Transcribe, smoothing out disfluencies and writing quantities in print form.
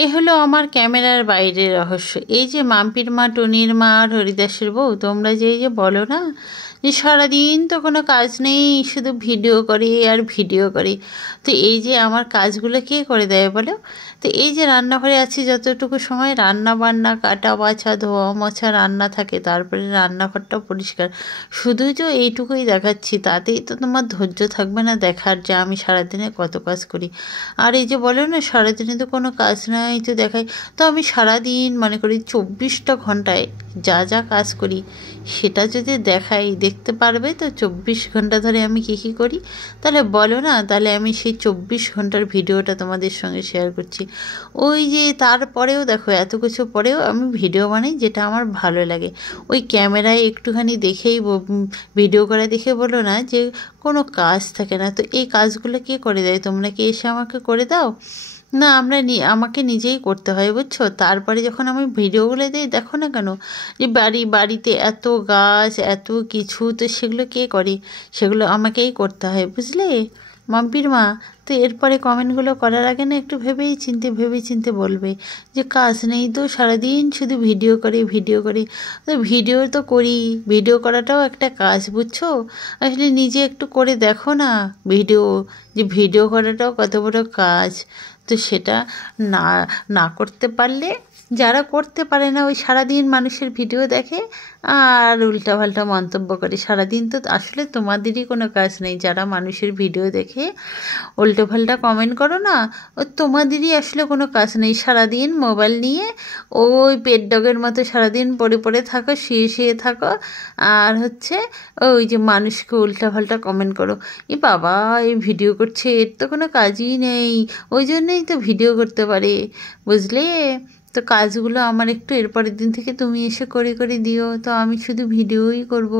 এই হলো আমার ক্যামেরার বাইরের রহস্য। এই যে মাম্পির মা, টুনির মা আর হরিদাসের বউ, তোমরা যে এই যে বলো না যে সারাদিন তো কোনো কাজ নেই, শুধু ভিডিও করে আর ভিডিও করে। তো এই যে আমার কাজগুলো কে করে দেয় বলো? তো এই যে রান্নাঘরে আছি, যতটুকু সময় রান্না বান্না, কাটা বাছা, ধোয়া মোছা, রান্না থাকে, তারপরে রান্নাঘরটা পরিষ্কার, শুধু যে এইটুকুই দেখাচ্ছি, তাতেই তো তোমার ধৈর্য থাকবে না দেখার যে আমি সারাদিনে কত কাজ করি। আর এই যে বলো না সারাদিনে তো কোনো কাজ নাই, তো দেখাই তো আমি সারাদিন মনে করি 24টা ঘন্টায় যা যা কাজ করি সেটা যদি দেখাই, দেখতে পারবে তো 24 ঘন্টা ধরে আমি কী কী করি। তাহলে বলো না, তাহলে আমি সেই 24 ঘন্টার ভিডিওটা তোমাদের সঙ্গে শেয়ার করছি। ওই যে তারপরেও দেখো, এত কিছু পরেও আমি ভিডিও বানাই যেটা আমার ভালো লাগে। ওই ক্যামেরায় একটুখানি দেখেই ভিডিও করা দেখে বলো না যে কোনো কাজ থাকে না। তো এই কাজগুলো কে করে দেয়? তোমরা কি এসে আমাকে করে দাও? না, আমাকে নিজেই করতে হয়, বুঝছো? তারপরে যখন আমি ভিডিওগুলো দিই, দেখো না কেন যে বাড়িতে এত গাছ, এত কিছু, তো সেগুলো কে করে? সেগুলো আমাকেই করতে হয়, বুঝলে মাম্পির মা? তো এরপরে কমেন্টগুলো করার আগে না একটু ভেবেই চিনতে বলবে যে কাজ নেই তো সারাদিন শুধু ভিডিও করি। তো ভিডিও তো করি, ভিডিও করাটাও একটা কাজ, বুঝছো? আসলে নিজে একটু করে দেখো না ভিডিও, যে ভিডিও করাটাও কত বড় কাজ। তো সেটা না না করতে পারলে, যারা করতে পারে না ওই সারাদিন মানুষের ভিডিও দেখে আর উল্টাপাল্টা মন্তব্য করে, সারাদিন তো আসলে তোমাদেরই কোনো কাজ নেই। যারা মানুষের ভিডিও দেখে উল্টোপাল্টা কমেন্ট করো না, ও তোমাদেরই আসলে কোনো কাজ নেই। সারাদিন মোবাইল নিয়ে ওই পেট ডগের মতো সারাদিন পড়ে থাকো, শুয়ে থাকো, আর হচ্ছে ওই যে মানুষকে উল্টাপাল্টা কমেন্ট করো। বাবা, এই ভিডিও করছে, এর তো কোনো কাজই নেই, ওই জন্যই তো ভিডিও করতে পারে, বুঝলে? তো কাজগুলো আমার একটু এরপরের দিন থেকে তুমি এসে করে দিও, তো আমি শুধু ভিডিওই করব।